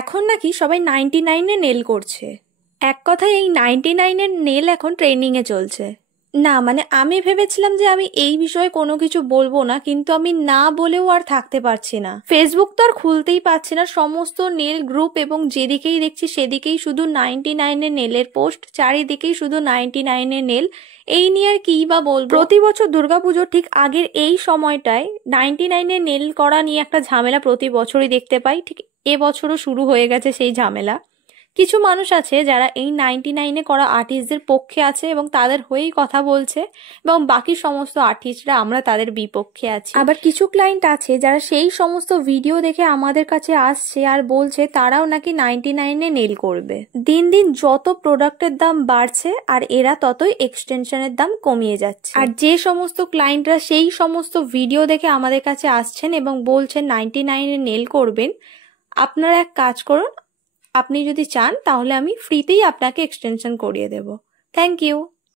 এখন নাকি সবাই 99-এ নেল করছে। এক কথায় এই 99-এর নেল এখন ট্রেন্ডিংয়ে চলছে। না মানে আমি ভেবেছিলাম যে আমি এই বিষয়ে কোনো কিছু বলবো না, কিন্তু আমি না বলেও আর থাকতে পারছি না। ফেসবুক তো আর খুলতেই পারছি না, সমস্ত নেল গ্রুপ এবং যেদিকেই দেখছি সেদিকেই শুধু 99-এর নেলের পোস্ট, চারিদিকেই শুধু 99-এর নেল। এই নিয়ে আর কি বা বলবো। প্রতি বছর দুর্গাপুজোর ঠিক আগের এই সময়টায় 99-এর নেল করা নিয়ে একটা ঝামেলা প্রতি বছরই দেখতে পাই। ঠিক এবছরও শুরু হয়ে গেছে সেই ঝামেলা। কিছু মানুষ আছে যারা এই 99-এ করা আর্টিস্টদের পক্ষে আছে এবং তাদের হয়েই কথা বলছে, এবং বাকি সমস্ত আর্টিস্টরা আমরা তাদের বিপক্ষে আছি। আবার কিছু ক্লায়েন্ট আছে যারা সেই সমস্ত ভিডিও দেখে আমাদের কাছে আসছে আর বলছে তারাও নাকি 99-এ নেল করবে। দিন দিন যত প্রোডাক্টের দাম বাড়ছে আর এরা ততই এক্সটেনশনের দাম কমিয়ে যাচ্ছে। আর যে সমস্ত ক্লায়েন্টরা সেই সমস্ত ভিডিও দেখে আমাদের কাছে আসছেন এবং বলছেন 99-এ নেল করবেন, আপনারা এক কাজ করুন, আপনি যদি চান তাহলে আমি ফ্রিতেই আপনাকে এক্সটেনশন করিয়ে দেব। Thank you.